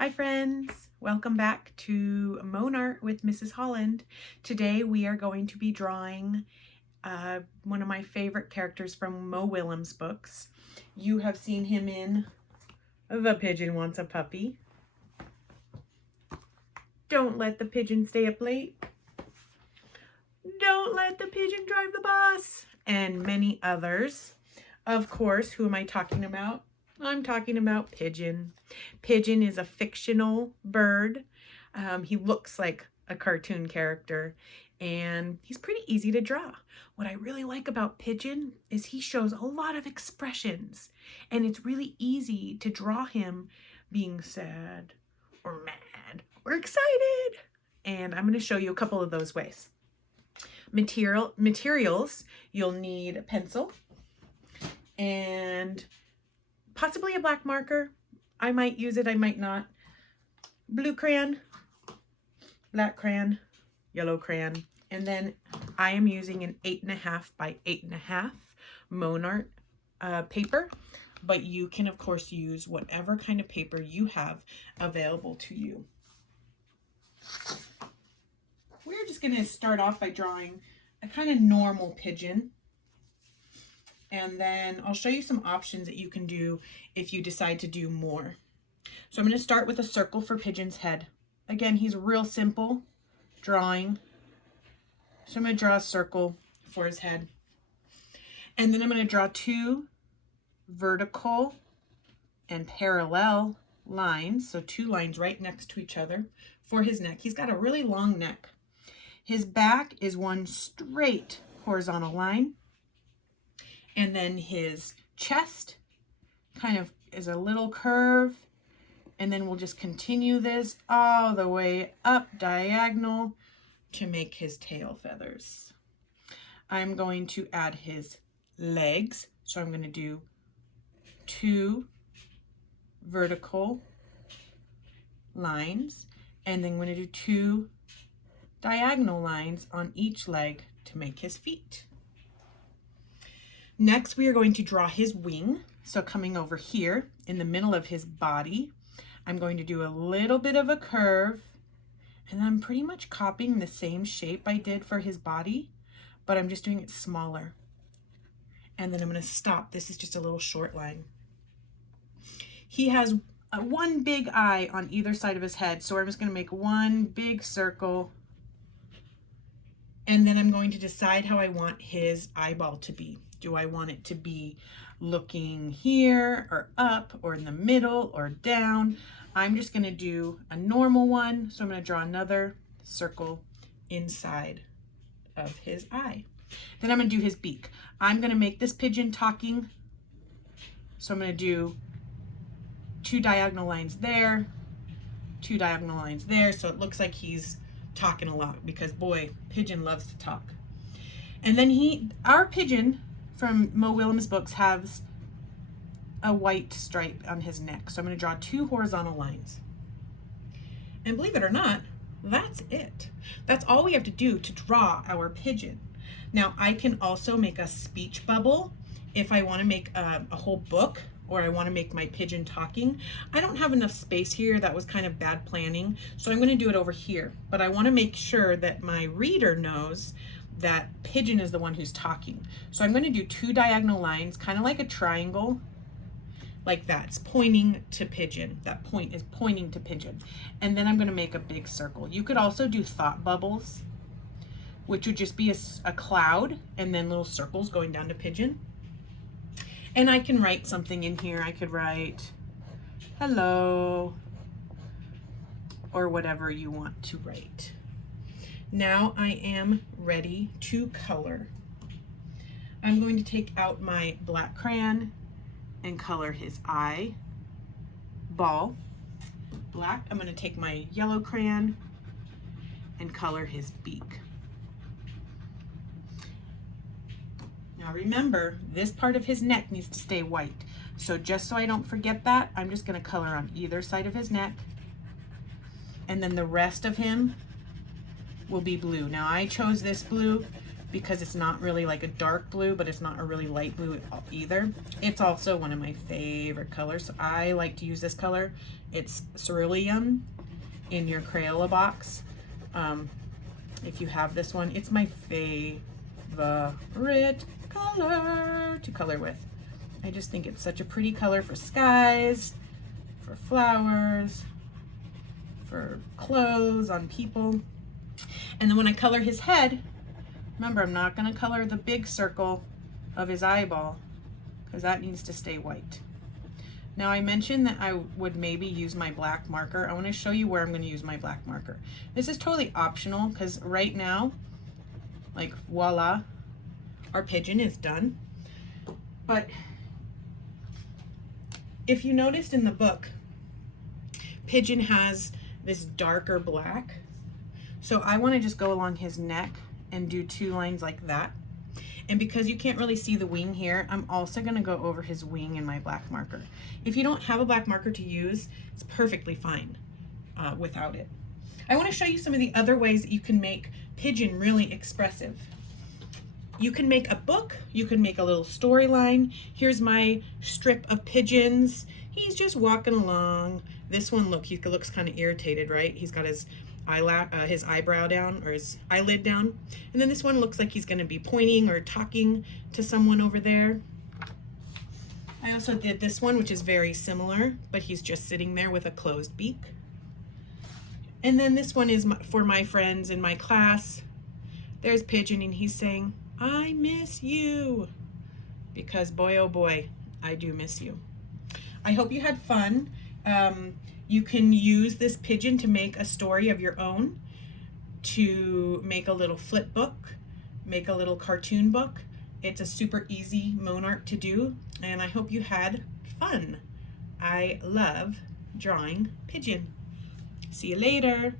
Hi friends, welcome back to Monart with Mrs. Holland. Today we are going to be drawing one of my favorite characters from Mo Willems books. You have seen him in The Pigeon Wants a Puppy, Don't Let the Pigeon Stay Up Late, Don't Let the Pigeon Drive the Bus, and many others. Of course, who am I talking about? I'm talking about Pigeon. Pigeon is a fictional bird. He looks like a cartoon character and he's pretty easy to draw. What I really like about Pigeon is he shows a lot of expressions and it's really easy to draw him being sad or mad or excited. And I'm going to show you a couple of those ways. Materials, you'll need a pencil and possibly a black marker. I might use it, I might not. Blue crayon, black crayon, yellow crayon, and then I am using an 8.5 by 8.5 Monart paper, but you can of course use whatever kind of paper you have available to you. We're just going to start off by drawing a kind of normal pigeon. And then I'll show you some options that you can do if you decide to do more. So I'm going to start with a circle for Pigeon's head. Again, he's real simple drawing. So I'm going to draw a circle for his head. And then I'm going to draw two vertical and parallel lines. So two lines right next to each other for his neck. He's got a really long neck. His back is one straight horizontal line. And then his chest kind of is a little curve. And then we'll just continue this all the way up diagonal to make his tail feathers. I'm going to add his legs. So I'm going to do two vertical lines. And then I'm going to do two diagonal lines on each leg to make his feet. Next, we are going to draw his wing. So coming over here in the middle of his body, I'm going to do a little bit of a curve, and I'm pretty much copying the same shape I did for his body, but I'm just doing it smaller. And then I'm going to stop. This is just a little short line. He has one big eye on either side of his head, so I'm just going to make one big circle, and then I'm going to decide how I want his eyeball to be. Do I want it to be looking here or up or in the middle or down? I'm just going to do a normal one. So I'm going to draw another circle inside of his eye. Then I'm going to do his beak. I'm going to make this pigeon talking. So I'm going to do two diagonal lines there, two diagonal lines there. So it looks like he's talking a lot because boy, Pigeon loves to talk. And then our pigeon from Mo Willems books has a white stripe on his neck. So I'm going to draw two horizontal lines. And believe it or not, that's it. That's all we have to do to draw our pigeon. Now I can also make a speech bubble if I want to make a whole book or I want to make my pigeon talking. I don't have enough space here. That was kind of bad planning. So I'm going to do it over here. But I want to make sure that my reader knows that Pigeon is the one who's talking. So I'm going to do two diagonal lines, kind of like a triangle, like that. It's pointing to Pigeon. That point is pointing to Pigeon. And then I'm going to make a big circle. You could also do thought bubbles, which would just be a cloud and then little circles going down to Pigeon. And I can write something in here. I could write hello or whatever you want to write. Now I am ready to color. I'm going to take out my black crayon and color his eye ball black. I'm going to take my yellow crayon and color his beak. Now remember, this part of his neck needs to stay white. So just so I don't forget that, I'm just going to color on either side of his neck. And then the rest of him will be blue. Now I chose this blue because it's not really like a dark blue, but it's not a really light blue either. It's also one of my favorite colors. So I like to use this color. It's cerulean in your Crayola box. If you have this one, it's my favorite color to color with. I just think it's such a pretty color for skies, for flowers, for clothes on people. And then when I color his head, remember, I'm not going to color the big circle of his eyeball because that needs to stay white. Now I mentioned that I would maybe use my black marker. I want to show you where I'm going to use my black marker. This is totally optional because right now, like voila, our pigeon is done. But if you noticed in the book, Pigeon has this darker black. So I want to just go along his neck and do 2 lines like that. And because you can't really see the wing here, I'm also going to go over his wing in my black marker. If you don't have a black marker to use, it's perfectly fine without it. I want to show you some of the other ways that you can make Pigeon really expressive. You can make a book, you can make a little storyline. Here's my strip of pigeons. He's just walking along. This one, look, he looks kind of irritated, right? He's got his eyebrow down, or his eyelid down. And then this one looks like he's going to be pointing or talking to someone over there. I also did this one, which is very similar, but he's just sitting there with a closed beak. And then this one is for my friends in my class. There's Pigeon, and he's saying, "I miss you," because boy, oh boy, I do miss you. I hope you had fun. You can use this pigeon to make a story of your own, to make a little flip book, make a little cartoon book. It's a super easy Monart to do, and I hope you had fun. I love drawing Pigeon. See you later.